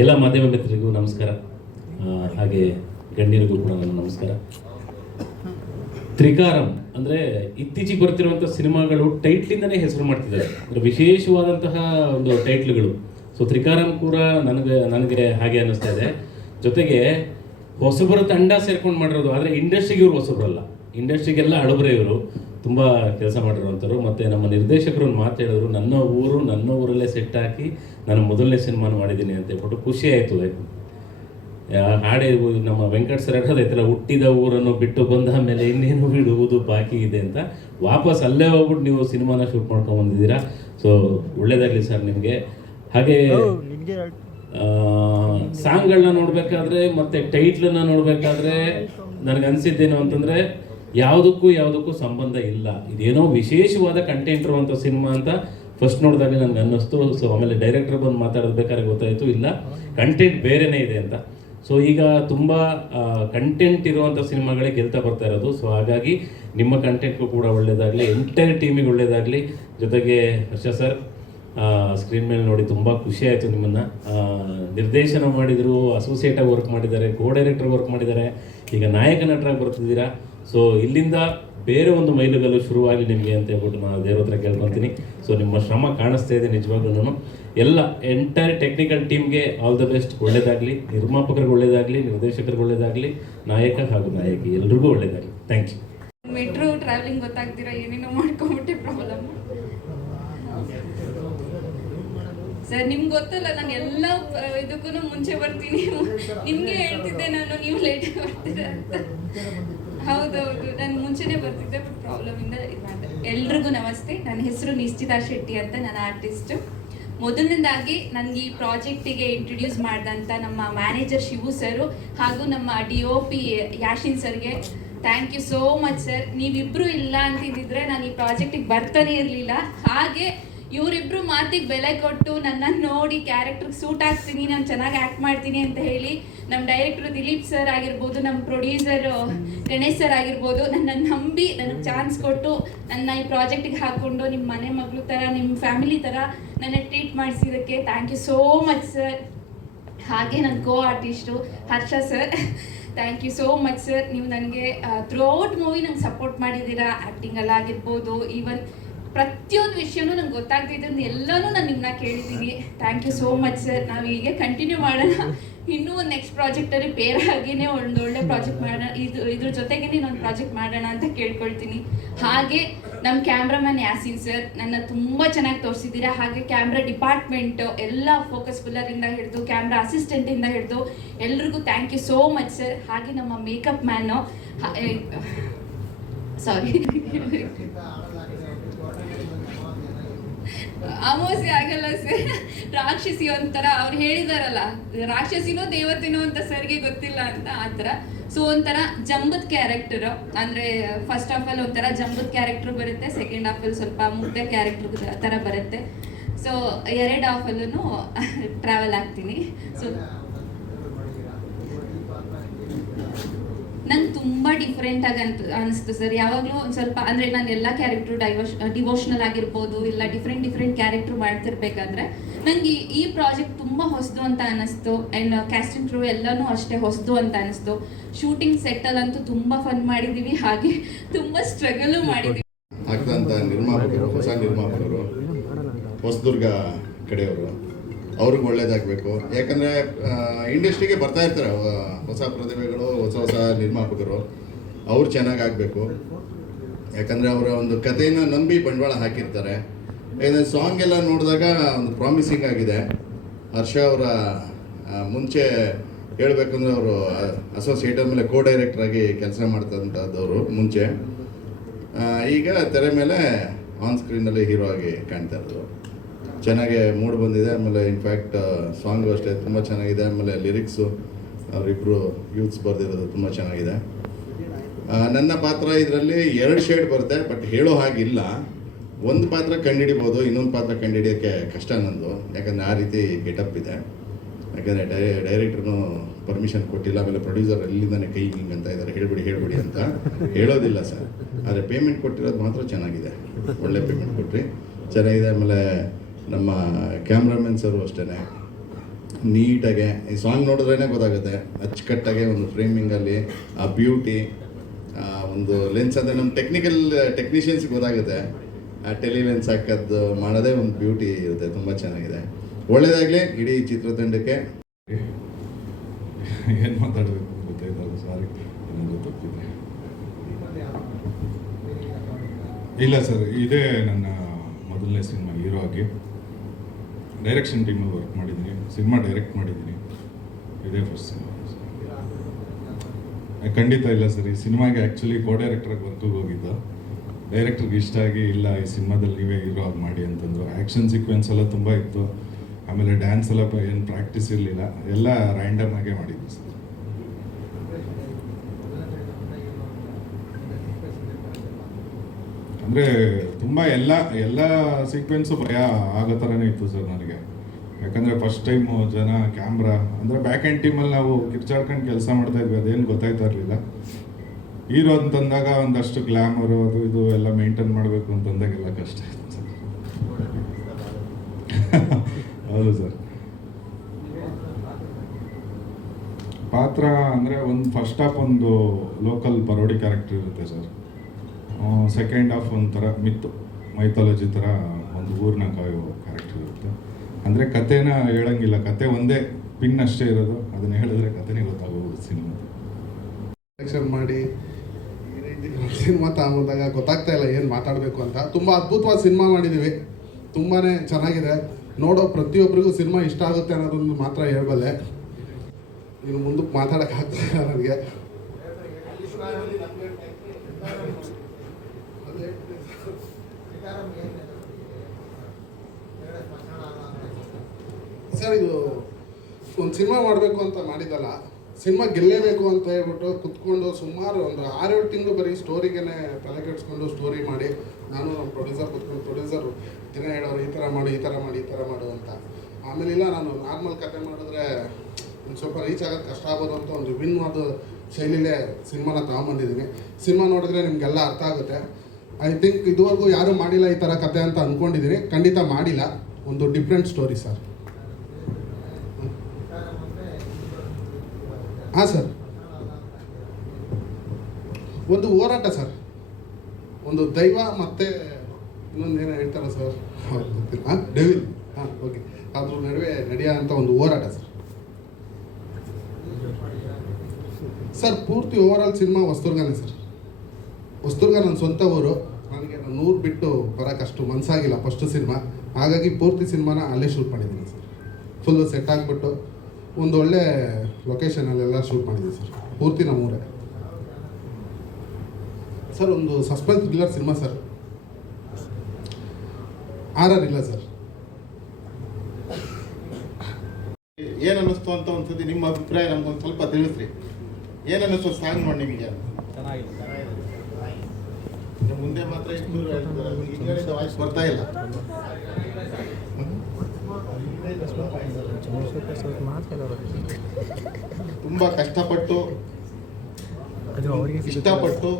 ಎಲ್ಲ ಮಾಧ್ಯಮ ಮಿತ್ರರಿಗೂ ನಮಸ್ಕಾರ. ಹಾಗೆ ಗಣ್ಯರಿಗೂ ಕೂಡ ನನ್ನ ನಮಸ್ಕಾರ. ತ್ರಿಕಾರಂ ಅಂದ್ರೆ ಇತ್ತೀಚೆಗೆ ಬರ್ತಿರುವಂಥ ಸಿನಿಮಾಗಳು ಟೈಟ್ಲಿಂದನೇ ಹೆಸರು ಮಾಡ್ತಿದ್ದಾರೆ. ಅಂದ್ರೆ ವಿಶೇಷವಾದಂತಹ ಒಂದು ಟೈಟ್ಲ್ಗಳು. ಸೊ ತ್ರಿಕಾರಂ ಕೂಡ ನನಗೆ ನನಗೆ ಹಾಗೆ ಅನ್ನಿಸ್ತಾ ಇದೆ. ಜೊತೆಗೆ ಹೊಸಬರ ತಂಡ ಸೇರ್ಕೊಂಡು ಮಾಡಿರೋದು, ಆದರೆ ಇಂಡಸ್ಟ್ರಿಗೆ ಇವರು ಹೊಸಬರಲ್ಲ. ಇಂಡಸ್ಟ್ರಿಗೆಲ್ಲ ಹಳಬರೇ ಇವರು. ತುಂಬ ಕೆಲಸ ಮಾಡಿರುವಂಥವ್ರು ಮತ್ತು ನಮ್ಮ ನಿರ್ದೇಶಕರು ಒಂದು ಮಾತು ಹೇಳಿದ್ರು ನನ್ನ ಊರು ನನ್ನ ಊರಲ್ಲೇ ಸೆಟ್ ಹಾಕಿ ನಾನು ಮೊದಲನೇ ಸಿನಿಮಾನ ಮಾಡಿದ್ದೀನಿ ಅಂತ ಹೇಳ್ಬಿಟ್ಟು ಖುಷಿ ಆಯಿತು ಹಾಡೆ ನಮ್ಮ ವೆಂಕಟ ಸರ್ ಹೇಳೋದೈತಲ್ಲ ಹುಟ್ಟಿದ ಊರನ್ನು ಬಿಟ್ಟು ಬಂದ ಮೇಲೆ ಇನ್ನೇನು ಬಿಡುವುದು ಬಾಕಿ ಇದೆ ಅಂತ ವಾಪಸ್ ಅಲ್ಲೇ ಹೋಗ್ಬಿಟ್ಟು ನೀವು ಸಿನಿಮಾನ ಶೂಟ್ ಮಾಡ್ಕೊಂಡು ಬಂದಿದ್ದೀರಾ? ಸೊ ಒಳ್ಳೇದಾಗಲಿ ಸರ್ ನಿಮಗೆ. ಹಾಗೆ ಸಾಂಗ್ಗಳನ್ನ ನೋಡಬೇಕಾದ್ರೆ ಮತ್ತೆ ಟೈಟ್ಲನ್ನ ನೋಡಬೇಕಾದ್ರೆ ನನಗೆ ಅನಿಸಿದ್ದೇನು ಅಂತಂದರೆ ಯಾವುದಕ್ಕೂ ಯಾವುದಕ್ಕೂ ಸಂಬಂಧ ಇಲ್ಲ. ಇದೇನೋ ವಿಶೇಷವಾದ ಕಂಟೆಂಟ್ ಇರುವಂಥ ಸಿನಿಮಾ ಅಂತ ಫಸ್ಟ್ ನೋಡಿದಾಗ ನನಗೆ ಅನ್ನಿಸ್ತು. ಸೊ ಆಮೇಲೆ ಡೈರೆಕ್ಟರ್ ಬಂದು ಮಾತಾಡಬೇಕಾದ್ರೆ ಗೊತ್ತಾಯಿತು. ಇಲ್ಲ ಕಂಟೆಂಟ್ ಬೇರೆನೇ ಇದೆ ಅಂತ. ಸೊ ಈಗ ತುಂಬ ಕಂಟೆಂಟ್ ಇರುವಂಥ ಸಿನಿಮಾಗಳೇ ಗೆಲ್ತಾ ಬರ್ತಾ ಇರೋದು. ಸೊ ಹಾಗಾಗಿ ನಿಮ್ಮ ಕಂಟೆಂಟ್ಗೂ ಕೂಡ ಒಳ್ಳೆಯದಾಗಲಿ ಎಂಟೈರ್ ಟೀಮಿಗೆ ಒಳ್ಳೆಯದಾಗಲಿ ಜೊತೆಗೆ ಹರ್ಷ ಸರ್ ಸ್ಕ್ರೀನ್ ಮೇಲೆ ನೋಡಿ ತುಂಬ ಖುಷಿ ಆಯಿತು ನಿಮ್ಮನ್ನು. ನಿರ್ದೇಶನ ಮಾಡಿದರು ಅಸೋಸಿಯೇಟಾಗಿ ವರ್ಕ್ ಮಾಡಿದ್ದಾರೆ ಕೋ ಡೈರೆಕ್ಟರ್ ವರ್ಕ್ ಮಾಡಿದ್ದಾರೆ. ಈಗ ನಾಯಕ ನಟರಾಗಿ ಬರ್ತಿದ್ದೀರಾ? ಸೊ ಇಲ್ಲಿಂದ ಬೇರೆ ಒಂದು ಮೈಲುಗಲ್ಲು ಶುರುವಾಗಿ ನಿಮಗೆ ಅಂತ ಹೇಳ್ಬಿಟ್ಟು ನಾನು ದೇವ್ರ ಹತ್ರ ಕೇಳ್ಕೊತೀನಿ. ಸೊ ನಿಮ್ಮ ಶ್ರಮ ಕಾಣಿಸ್ತಾ ಇದೆ ನಿಜವಾಗ್ಲೂ ಎಲ್ಲ ಎಂಟೈರ್ ಟೆಕ್ನಿಕಲ್ ಟೀಮ್ಗೆ ಆಲ್ ದ ಬೆಸ್ಟ್ ಒಳ್ಳೇದಾಗಲಿ, ನಿರ್ಮಾಪಕರಿಗೆ ಒಳ್ಳೇದಾಗಲಿ, ನಿರ್ದೇಶಕರಿಗೆ ಒಳ್ಳೇದಾಗಲಿ, ನಾಯಕ ಹಾಗೂ ನಾಯಕಿ ಎಲ್ರಿಗೂ ಒಳ್ಳೇದಾಗಲಿ. ಥ್ಯಾಂಕ್ ಯು ಮೆಟ್ರೋ ಟ್ರಾವೆಲಿಂಗ್ ಗೊತ್ತಾಗ್ದಿರ ಏನೇನೋ ಮಾಡ್ಕೊಂಬಿಟ್ಟೆ ಪ್ರಾಬ್ಲಮ್ ಸರ್ ನಿಮ್ಗೆ ಗೊತ್ತಲ್ಲ, ನಾನು ಎಲ್ಲ ಇದಕ್ಕೂ ಮುಂಚೆ ಬರ್ತೀನಿ. ನಿಮ್ಗೆ ಹೇಳ್ತಿದ್ದೆ ನಾನು, ನೀವು ಲೇಟ್ ಬರ್ತೀರಾ ಹೌದೌದು, ನಾನು ಮುಂಚೆನೇ ಬರ್ತಿದ್ದೆ ಬಟ್ ಪ್ರಾಬ್ಲಮ್ ಇಂದ ಎಲ್ರಿಗೂ ನಮಸ್ತೆ, ನನ್ನ ಹೆಸರು ನಿಶ್ಚಿತಾ ಶೆಟ್ಟಿ ಅಂತ ನಾನು ಆರ್ಟಿಸ್ಟ್ ಮೊದಲನೇದಾಗಿ ನನಗೆ ಈ ಪ್ರಾಜೆಕ್ಟಿಗೆ ಇಂಟ್ರೊಡ್ಯೂಸ್ ಮಾಡಿದಂಥ ನಮ್ಮ ಮ್ಯಾನೇಜರ್ ಶಿವು ಸರು, ಹಾಗೂ ನಮ್ಮ ಡಿ ಒ ಪಿ ಯಾಶಿನ್ ಸರ್ಗೆ thank you so much sir ನೀವಿಬ್ರು ಇಲ್ಲ ಅಂತಿದ್ದಿದ್ರೆ ನಾನು ಈ ಪ್ರಾಜೆಕ್ಟಿಗೆ ಬರ್ತಾನೆ ಇರಲಿಲ್ಲ. ಹಾಗೆ ಇವರಿಬ್ರು ಮಾತಿಗೆ ಬೆಲೆ ಕೊಟ್ಟು ನನ್ನನ್ನು ನೋಡಿ ಕ್ಯಾರೆಕ್ಟರ್ಗೆ ಸೂಟ್ ಆಗ್ತೀನಿ ನಾನು ಚೆನ್ನಾಗಿ ಆ್ಯಕ್ಟ್ ಮಾಡ್ತೀನಿ ಅಂತ ಹೇಳಿ ನಮ್ಮ ಡೈರೆಕ್ಟರ್ ದಿಲೀಪ್ ಸರ್ ಆಗಿರ್ಬೋದು ನಮ್ಮ ಪ್ರೊಡ್ಯೂಸರ್ ಗಣೇಶ್ ಸರ್ ಆಗಿರ್ಬೋದು ನನ್ನನ್ನು ನಂಬಿ ನನಗೆ ಚಾನ್ಸ್ ಕೊಟ್ಟು ನನ್ನ ಈ ಪ್ರಾಜೆಕ್ಟಿಗೆ ಹಾಕ್ಕೊಂಡು ನಿಮ್ಮ ಮನೆ ಮಗಳು ಥರ ನಿಮ್ಮ ಫ್ಯಾಮಿಲಿ ಥರ ನನ್ನ treat ಮಾಡಿಸಿದ್ದಕ್ಕೆ thank you so much sir ಹಾಗೆ ನನ್ನ co artist Harsha sir thank you so much sir ನೀವು ನನಗೆ ಥ್ರೂ ಔಟ್ ಮೂವಿ ನಂಗೆ ಸಪೋರ್ಟ್ ಮಾಡಿದ್ದೀರಾ ಆ್ಯಕ್ಟಿಂಗಲ್ಲಾಗಿರ್ಬೋದು ಈವನ್ ಪ್ರತಿಯೊಂದು ವಿಷಯನೂ ನಂಗೆ ಗೊತ್ತಾಗ್ತಿದ್ದು ಎಲ್ಲನೂ ನಾನು ನಿಮ್ಮನ್ನ ಕೇಳಿದ್ದೀನಿ. Thank you so much sir ನಾವು ಹೀಗೆ ಕಂಟಿನ್ಯೂ ಮಾಡೋಣ. ಇನ್ನೂ ಒಂದು ನೆಕ್ಸ್ಟ್ ಪ್ರಾಜೆಕ್ಟಲ್ಲಿ ಪೇರ್ ಆಗಿನೇ ಒಂದು ಒಳ್ಳೆ ಪ್ರಾಜೆಕ್ಟ್ ಮಾಡೋಣ. ಇದು, ಇದ್ರ ಜೊತೆಗೆ ಒಂದು ಪ್ರಾಜೆಕ್ಟ್ ಮಾಡೋಣ ಅಂತ ಕೇಳ್ಕೊಳ್ತೀನಿ. ಹಾಗೆ ನಮ್ಮ ಕ್ಯಾಮ್ರಾಮನ್ ಯಾಸಿನ್ ಸರ್ ನನ್ನ ತುಂಬ ಚೆನ್ನಾಗಿ ತೋರಿಸಿದ್ದೀರಾ. ಹಾಗೆ ಕ್ಯಾಮ್ರಾ ಡಿಪಾರ್ಟ್ಮೆಂಟ್ ಎಲ್ಲ ಫೋಕಸ್ ಫುಲ್ಲರಿಂದ ಹಿಡಿದು ಕ್ಯಾಮ್ರಾ ಅಸಿಸ್ಟೆಂಟಿಂದ ಹಿಡಿದು, ಎಲ್ರಿಗೂ thank you so much sir ಹಾಗೆ ನಮ್ಮ ಮೇಕಪ್ ಮ್ಯಾನು ಸಾರಿ ಅಮಾವಾಸ್ಯೆ ಆಗಲ್ಲ ಸರ್. ರಾಕ್ಷಸಿ ಒಂಥರ ಅವ್ರು ಹೇಳಿದಾರಲ್ಲ, ರಾಕ್ಷಸಿನೋ ದೇವತೆನೋ ಅಂತ ಸರ್ಗೆ ಗೊತ್ತಿಲ್ಲ ಅಂತ ಆ ಥರ. ಸೊ ಒಂಥರ ಜಂಬದ್ ಕ್ಯಾರೆಕ್ಟರ್ ಅಂದ್ರೆ ಫಸ್ಟ್ ಆಫ್ ಅಲ್ಲಿ ಒಂಥರ ಜಂಬದ್ ಕ್ಯಾರೆಕ್ಟರ್ ಬರುತ್ತೆ ಸೆಕೆಂಡ್ ಹಾಫ್ ಅಲ್ಲಿ ಸ್ವಲ್ಪ ಮುಗ್ಧ ಕ್ಯಾರೆಕ್ಟರ್ ತರ ಬರುತ್ತೆ. ಸೊ ಎರಡು ಅಲ್ಲೂ ಟ್ರಾವೆಲ್ ಆಗ್ತೀನಿ. ಸೊ ನಂಗೆ ತುಂಬ ಡಿಫ್ರೆಂಟ್ ಆಗಿ ಅಂತ ಅನಿಸ್ತು ಸರ್ ಯಾವಾಗಲೂ ಒಂದು ಸ್ವಲ್ಪ ಅಂದರೆ ನಾನು ಎಲ್ಲ ಕ್ಯಾರೆಕ್ಟ್ರು ಡೈವರ್ಶ್ ಡಿವೋಷನಲ್ ಆಗಿರ್ಬೋದು ಇಲ್ಲ ಡಿಫ್ರೆಂಟ್ ಡಿಫ್ರೆಂಟ್ ಕ್ಯಾರೆಕ್ಟ್ರು ಮಾಡ್ತಿರ್ಬೇಕಾದ್ರೆ ನಂಗೆ ಈ- ಪ್ರಾಜೆಕ್ಟ್ ತುಂಬ ಹೊಸದು ಅಂತ ಅನಿಸ್ತು ಆ್ಯಂಡ್ ಕ್ಯಾಸ್ಟಿಂಗ್ ಕ್ರೂ ಎಲ್ಲನೂ ಅಷ್ಟೇ ಹೊಸದು ಅಂತ ಅನಿಸ್ತು ಶೂಟಿಂಗ್ ಸೆಟ್ಟಲ್ಲಂತೂ ತುಂಬ ಫನ್ ಮಾಡಿದ್ದೀವಿ ಹಾಗೆ ತುಂಬ ಸ್ಟ್ರಗಲು ಮಾಡಿದ್ದೀವಿ ನಿರ್ಮಾಪಕರು ಹೊಸ ನಿರ್ಮಾಪಕರು ಹೊಸದುರ್ಗ ಕಡೆಯವರು ಅವ್ರಿಗೆ ಒಳ್ಳೇದಾಗಬೇಕು. ಯಾಕಂದರೆ ಇಂಡಸ್ಟ್ರಿಗೆ ಬರ್ತಾ ಇರ್ತಾರೆ ಹೊಸ ಪ್ರತಿಭೆಗಳು, ಹೊಸ ಹೊಸ ನಿರ್ಮಾಪಕರು. ಅವ್ರು ಚೆನ್ನಾಗಾಗಬೇಕು ಯಾಕಂದರೆ ಅವರ ಒಂದು ಕಥೆನ ನಂಬಿ ಬಂಡವಾಳ ಹಾಕಿರ್ತಾರೆ. ಏನಂದರೆ ಸಾಂಗ್ ಎಲ್ಲ ನೋಡಿದಾಗ ಒಂದು ಪ್ರಾಮಿಸಿಂಗ್ ಆಗಿದೆ. ಹರ್ಷ ಅವರ ಮುಂಚೆ ಹೇಳಬೇಕಂದ್ರೆ ಅವರು ಅಸೋಸಿಯೇಟ್ ಮೇಲೆ ಕೋ ಡೈರೆಕ್ಟರ್ ಆಗಿ ಕೆಲಸ ಮಾಡ್ತಂಥದ್ದವರು ಮುಂಚೆ. ಈಗ ತೆರೆ ಮೇಲೆ ಆನ್ ಸ್ಕ್ರೀನಲ್ಲಿ ಹೀರೋ ಆಗಿ ಕಾಣ್ತಾ ಇರೋದು. ಚೆನ್ನಾಗಿ ಮೂಡ್ ಬಂದಿದೆ, ಆಮೇಲೆ ಇನ್ಫ್ಯಾಕ್ಟ್ ಸಾಂಗು ಅಷ್ಟೇ ತುಂಬ ಚೆನ್ನಾಗಿದೆ, ಆಮೇಲೆ ಲಿರಿಕ್ಸು ಅವರಿಬ್ಬರು ಯೂತ್ಸ್ ಬರೆದಿರೋದು ತುಂಬ ಚೆನ್ನಾಗಿದೆ. ನನ್ನ ಪಾತ್ರ ಇದರಲ್ಲಿ ಎರಡು ಶೇಡ್ ಬರುತ್ತೆ ಬಟ್ ಹೇಳೋ ಹಾಗಿಲ್ಲ. ಒಂದು ಪಾತ್ರ ಕಂಡುಹಿಡಿಬೋದು ಇನ್ನೊಂದು ಪಾತ್ರ ಕಂಡುಹಿಡಿಯೋಕ್ಕೆ ಕಷ್ಟ ನಂದು. ಯಾಕಂದರೆ ಆ ರೀತಿ ಗೆಟಪ್ ಇದೆ. ಯಾಕಂದರೆ ಡೈ ಡೈರೆಕ್ಟ್ರೂ ಪರ್ಮಿಷನ್ ಕೊಟ್ಟಿಲ್ಲ, ಆಮೇಲೆ ಪ್ರೊಡ್ಯೂಸರ್ ಎಲ್ಲಿಂದಾನೆ ಕೈ ಹಿಂಗೆ ಅಂತ ಇದ್ದಾರೆ ಹೇಳ್ಬಿಡಿ ಹೇಳ್ಬಿಡಿ ಅಂತ ಹೇಳೋದಿಲ್ಲ ಸರ್. ಆದರೆ ಪೇಮೆಂಟ್ ಕೊಟ್ಟಿರೋದು ಮಾತ್ರ ಚೆನ್ನಾಗಿದೆ. ಒಳ್ಳೆ ಪೇಮೆಂಟ್ ಕೊಟ್ರಿ. ಚೆನ್ನಾಗಿದೆ, ಆಮೇಲೆ ನಮ್ಮ ಕ್ಯಾಮ್ರಾಮನ್ ಸರು ಅಷ್ಟೇ ನೀಟಾಗೆ ಈ ಸಾಂಗ್ ನೋಡಿದ್ರೇ ಗೊತ್ತಾಗುತ್ತೆ. ಅಚ್ಚುಕಟ್ಟಾಗೆ ಒಂದು ಫ್ರೇಮಿಂಗಲ್ಲಿ ಆ ಬ್ಯೂಟಿ ಒಂದು ಲೆನ್ಸ್ ಅಂದರೆ ನಮ್ಮ ಟೆಕ್ನಿಕಲ್ ಟೆಕ್ನಿಷಿಯನ್ಸ್ ಗೊತ್ತಾಗುತ್ತೆ. ಆ ಟೆಲಿ ಲೆನ್ಸ್ ಹಾಕೋದು ಮಾಡೋದೇ ಒಂದು ಬ್ಯೂಟಿ ಇರುತ್ತೆ, ತುಂಬ ಚೆನ್ನಾಗಿದೆ. ಒಳ್ಳೆಯದಾಗಲಿ ಇಡೀ ಚಿತ್ರತಂಡಕ್ಕೆ. ಏನು ಮಾತಾಡಬೇಕು ಗೊತ್ತಾಯ್ತಲ್ಲ ಸಾರಿ ತಪ್ಪಿದೆ ಇಲ್ಲ ಸರ್, ಇದೇ ನನ್ನ ಮೊದಲನೇ ಸಿನಿಮಾ ಹೀರೋ ಆಗಿ ಡೈರೆಕ್ಷನ್ ಟೀಮಲ್ಲಿ ವರ್ಕ್ ಮಾಡಿದ್ದೀನಿ, ಸಿನಿಮಾ ಡೈರೆಕ್ಟ್ ಮಾಡಿದ್ದೀನಿ. ಇದೇ ಫಸ್ಟ್ ಸಿನಿಮಾ. ಖಂಡಿತ ಇಲ್ಲ ಸರ್. ಈ ಸಿನಿಮಾಗೆ ಆ್ಯಕ್ಚುಲಿ ಕೋ ಡೈರೆಕ್ಟ್ರಾಗಿ ವರ್ಕಿಗೆ ಹೋಗಿದ್ದ. ಡೈರೆಕ್ಟ್ರಿಗೆ ಇಷ್ಟ ಆಗಿ, ಇಲ್ಲ, ಈ ಸಿನಿಮಾದಲ್ಲಿ ನೀವೇ ಹೀರೋ ಹಾಗೆ ಮಾಡಿ ಅಂತಂದ್ರು. ಆ್ಯಕ್ಷನ್ ಸೀಕ್ವೆನ್ಸ್ ಎಲ್ಲ ತುಂಬ ಇತ್ತು. ಆಮೇಲೆ ಡ್ಯಾನ್ಸ್ ಎಲ್ಲ ಏನು ಪ್ರಾಕ್ಟೀಸ್ ಇರಲಿಲ್ಲ. ಎಲ್ಲ ರ್ಯಾಂಡಮ್ ಆಗೇ ಮಾಡಿದ್ವಿ ಸರ್. ಅಂದರೆ ತುಂಬ ಎಲ್ಲ ಎಲ್ಲ ಸೀಕ್ವೆನ್ಸು ಭಯ ಆಗೋ ಥರನೇ ಇತ್ತು ಸರ್ ನನಗೆ. ಯಾಕಂದರೆ ಫಸ್ಟ್ ಟೈಮು ಜನ ಕ್ಯಾಮ್ರಾ ಅಂದರೆ ಬ್ಯಾಕ್ ಆ್ಯಂಡ್ ಟೀಮಲ್ಲಿ ನಾವು ಕಿರ್ಚಾಡ್ಕೊಂಡು ಕೆಲಸ ಮಾಡ್ತಾ ಇದ್ವಿ, ಅದೇನು ಗೊತ್ತಾಯ್ತಾ ಇರಲಿಲ್ಲ. ಹೀರೋ ಅಂತಂದಾಗ ಒಂದಷ್ಟು ಗ್ಲಾಮರು ಅದು ಇದು ಎಲ್ಲ ಮೇಂಟೈನ್ ಮಾಡಬೇಕು ಅಂತಂದಾಗೆಲ್ಲ ಕಷ್ಟ ಇತ್ತು ಸರ್. ಹೌದು ಸರ್. ಪಾತ್ರ ಅಂದರೆ ಒಂದು ಫಸ್ಟ್ ಆಫ್ ಒಂದು ಲೋಕಲ್ ಪರೋಡಿ ಕ್ಯಾರೆಕ್ಟರ್ ಇರುತ್ತೆ ಸರ್. ಸೆಕೆಂಡ್ ಹಾಫ್ ಒಂಥರ ಮಿತ್ತು. ಮೈಥಾಲಜಿ ಥರ ಒಂದು ಊರಿನ ಕಾಯೋ ಕ್ಯಾರೆಕ್ಟರ್ ಇರುತ್ತೆ. ಅಂದರೆ ಕಥೆನ ಹೇಳಂಗಿಲ್ಲ. ಕತೆ ಒಂದೇ ಪಿನ್ ಅಷ್ಟೇ ಇರೋದು. ಅದನ್ನ ಹೇಳಿದ್ರೆ ಕಥೆನೇ ಗೊತ್ತಾಗೋದು ಸಿನಿಮಾ ಮಾಡಿ ಸಿನಿಮಾ ತಗೊಂಡಾಗ ಗೊತ್ತಾಗ್ತಾ ಇಲ್ಲ ಏನು ಮಾತಾಡಬೇಕು ಅಂತ. ತುಂಬ ಅದ್ಭುತವಾದ ಸಿನಿಮಾ ಮಾಡಿದ್ದೀವಿ ತುಂಬಾ ಚೆನ್ನಾಗಿದೆ. ನೋಡೋ ಪ್ರತಿಯೊಬ್ಬರಿಗೂ ಸಿನಿಮಾ ಇಷ್ಟ ಆಗುತ್ತೆ ಅನ್ನೋದೊಂದು ಮಾತ್ರ ಹೇಳಬಲ್ಲೆ. ಇನ್ನು ಮುಂದಕ್ಕೆ ಮಾತಾಡೋಕ್ಕಾಗ್ತಾ ಇಲ್ಲ ನನಗೆ. ಸರ್, ಇದು ಒಂದು ಸಿನಿಮಾ ಮಾಡಬೇಕು ಅಂತ ಮಾಡಿದ್ದಲ್ಲ ಸಿನಿಮಾ ಗೆಲ್ಲೇಬೇಕು ಅಂತ ಹೇಳ್ಬಿಟ್ಟು ಕುತ್ಕೊಂಡು ಸುಮಾರು ಒಂದು ಆರೇಳು ತಿಂಗಳು ಬರೀ ಸ್ಟೋರಿಗೇನೆ ತಲೆ ಕೆಡಿಸ್ಕೊಂಡು ಸ್ಟೋರಿ ಮಾಡಿ, ನಾನು ನಮ್ಮ ಪ್ರೊಡ್ಯೂಸರ್ ಕುತ್ಕೊಂಡು ಪ್ರೊಡ್ಯೂಸರ್ ದಿನ ಹೇಳೋರು ಈ ಥರ ಮಾಡು, ಈ ಥರ ಮಾಡಿ, ಈ ಥರ ಮಾಡು ಅಂತ. ಆಮೇಲೆ ಇಲ್ಲ, ನಾನು ನಾರ್ಮಲ್ ಕತೆ ಮಾಡಿದ್ರೆ ಒಂದು ಸ್ವಲ್ಪ ರೀಚ್ ಆಗೋದು ಕಷ್ಟ ಆಗೋದು ಅಂತ ಒಂದು ವಿಭಿನ್ನವಾದ ಶೈಲಿಲೇ ಸಿನಿಮಾನ ತಗೊಂಬಂದಿದ್ದೀನಿ. ಸಿನಿಮಾ ನೋಡಿದ್ರೆ ನಿಮಗೆಲ್ಲ ಅರ್ಥ ಆಗುತ್ತೆ. ಐ ಥಿಂಕ್ ಇದುವರೆಗೂ ಯಾರೂ ಮಾಡಿಲ್ಲ ಈ ಥರ ಕತೆ ಅಂತ ಅಂದ್ಕೊಂಡಿದ್ದೀನಿ ಖಂಡಿತ ಮಾಡಿಲ್ಲ. ಒಂದು ಡಿಫ್ರೆಂಟ್ ಸ್ಟೋರಿ ಸರ್ ಹಾಂ ಸರ್ ಒಂದು ಹೋರಾಟ ಸರ್ ಒಂದು ದೈವ ಮತ್ತೆ ಇನ್ನೊಂದು ಏನೋ ಹೇಳ್ತಾರ ಸರ್ ಗೊತ್ತಿಲ್ಲ. ಹಾಂ ಡೆವಿಲ್ ಹಾಂ ಓಕೆ ಅದ್ರ ನಡುವೆ ನಡೆಯೋ ಒಂದು ಹೋರಾಟ ಸರ್ ಸರ್ ಪೂರ್ತಿ ಓವರ್ ಆಲ್ ಸಿನಿಮಾ ಹೊಸ್ತುರ್ಗಾನೆ ಸರ್ ಹೊಸ್ತುರ್ಗ ನನ್ನ ಸ್ವಂತ ಊರು. ನನಗೆ ನಾನು ನೂರು ಬಿಟ್ಟು ಬರೋಕ್ಕಷ್ಟು ಮನಸ್ಸಾಗಿಲ್ಲ ಫಸ್ಟ್ ಸಿನಿಮಾ ಹಾಗಾಗಿ ಪೂರ್ತಿ ಸಿನಿಮಾನ ಅಲ್ಲೇ ಶೂಟ್ ಮಾಡಿದ್ದೀನಿ ಸರ್. ಫುಲ್ಲು ಸೆಟ್ ಆಗಿಬಿಟ್ಟು ಒಂದು ಒಳ್ಳೆ ಲೊಕೇಶನಲ್ಲೆಲ್ಲ ಶೂಟ್ ಮಾಡಿದ್ದೀನಿ ಸರ್. ಪೂರ್ತಿ ನಮ್ಮೂರೇ ಸರ್ ಒಂದು ಸಸ್ಪೆನ್ಸ್ ಥ್ರಿಲ್ಲರ್ ಸಿನಿಮಾ ಸರ್. ಆರ್ ಆರ್ ಇಲ್ಲ ಸರ್. ಏನು ಅನ್ನಿಸ್ತು ಅಂತ ಒಂದ್ಸತಿ ನಿಮ್ಮ ಅಭಿಪ್ರಾಯ ನಮ್ಗೊಂದು ಸ್ವಲ್ಪ ತಿಳಿಸ್ರಿ. ಏನು ಅನ್ನಿಸ್ತು ಸಾಂಗ್ ನೋಡಿ ನಿಮಗೆ? ಇನ್ನು ಮುಂದೆ ಮಾತ್ರ ಇಷ್ಟು ವಾಯ್ಸ್ ಬರ್ತಾ ಇಲ್ಲ. ತುಂಬಾ ಕಷ್ಟಪಟ್ಟು, ಇಷ್ಟಪಟ್ಟು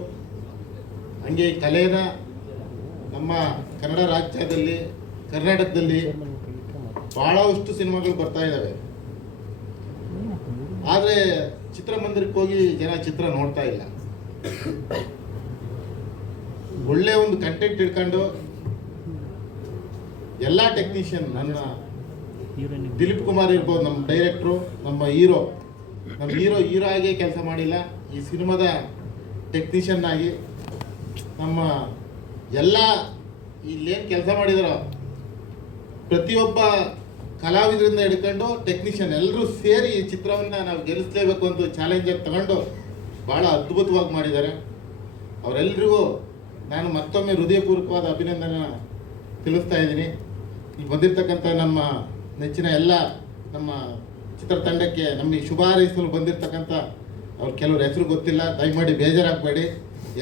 ಹಂಗೆ ಈ ಕಲೆನ ನಮ್ಮ ಕನ್ನಡ ರಾಜ್ಯದಲ್ಲಿ, ಕರ್ನಾಟಕದಲ್ಲಿ ಬಹಳಷ್ಟು ಸಿನಿಮಾಗಳು ಬರ್ತಾ ಇದ್ದಾವೆ ಆದರೆ ಚಿತ್ರಮಂದಿರಕ್ಕೆ ಹೋಗಿ ಜನ ಚಿತ್ರ ನೋಡ್ತಾ ಇಲ್ಲ. ಒಳ್ಳೆ ಒಂದು ಕಂಟೆಂಟ್ ಇಟ್ಕೊಂಡು ಎಲ್ಲ ಟೆಕ್ನಿಷಿಯನ್ ನನ್ನ ದಿಲೀಪ್ ಕುಮಾರ್ ಇರ್ಬೋದು, ನಮ್ಮ ಡೈರೆಕ್ಟ್ರು ನಮ್ಮ ಹೀರೋ ನಮ್ಮ ಹೀರೋ ಹೀರೋ ಆಗಿ ಕೆಲಸ ಮಾಡಿಲ್ಲ. ಈ ಸಿನಿಮಾದ ಟೆಕ್ನಿಷಿಯನ್ ಆಗಿ ನಮ್ಮ ಎಲ್ಲ ಇಲ್ಲೇನು ಕೆಲಸ ಮಾಡಿದಾರೋ, ಪ್ರತಿಯೊಬ್ಬ ಕಲಾವಿದರಿಂದ ಹಿಡ್ಕೊಂಡು ಟೆಕ್ನಿಷಿಯನ್ ಎಲ್ಲರೂ ಸೇರಿ ಈ ಚಿತ್ರವನ್ನು ನಾವು ಗೆಲ್ಲಿಸಲೇಬೇಕು ಅಂತ ಚಾಲೆಂಜಾಗಿ ತಗೊಂಡು ಭಾಳ ಅದ್ಭುತವಾಗಿ ಮಾಡಿದ್ದಾರೆ. ಅವರೆಲ್ಲರಿಗೂ ನಾನು ಮತ್ತೊಮ್ಮೆ ಹೃದಯಪೂರ್ವಕವಾದ ಅಭಿನಂದನೆ ತಿಳಿಸ್ತಾ ಇದ್ದೀನಿ. ಇಲ್ಲಿ ಬಂದಿರತಕ್ಕಂಥ ನಮ್ಮ ನೆಚ್ಚಿನ ಎಲ್ಲ ನಮ್ಮ ಚಿತ್ರತಂಡಕ್ಕೆ ನಮಗೆ ಈ ಶುಭ ಹಾರೈಸಲು ಬಂದಿರತಕ್ಕಂಥ ಅವ್ರ ಕೆಲವ್ರ ಹೆಸರು ಗೊತ್ತಿಲ್ಲ. ದಯಮಾಡಿ ಬೇಜಾರಾಗಬೇಡಿ.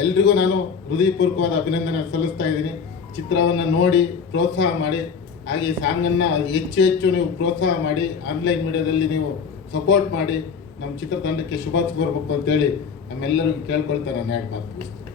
ಎಲ್ರಿಗೂ ನಾನು ಹೃದಯಪೂರ್ವಕವಾದ ಅಭಿನಂದನೆ ಸಲ್ಲಿಸ್ತಾ ಇದ್ದೀನಿ. ಚಿತ್ರವನ್ನು ನೋಡಿ ಪ್ರೋತ್ಸಾಹ ಮಾಡಿ. ಹಾಗೆ ಈ ಸಾಂಗನ್ನು ಹೆಚ್ಚು ಹೆಚ್ಚು ನೀವು ಪ್ರೋತ್ಸಾಹ ಮಾಡಿ. ಆನ್ಲೈನ್ ಮೀಡಿಯಾದಲ್ಲಿ ನೀವು ಸಪೋರ್ಟ್ ಮಾಡಿ. ನಮ್ಮ ಚಿತ್ರತಂಡಕ್ಕೆ ಶುಭ ಕೋರ್ಬೇಕು ಅಂತೇಳಿ ನಮ್ಮೆಲ್ಲರಿಗೂ ಕೇಳ್ಕೊಳ್ತಾರೆ ನಾನು ಮುಗಿಸ್ತೀನಿ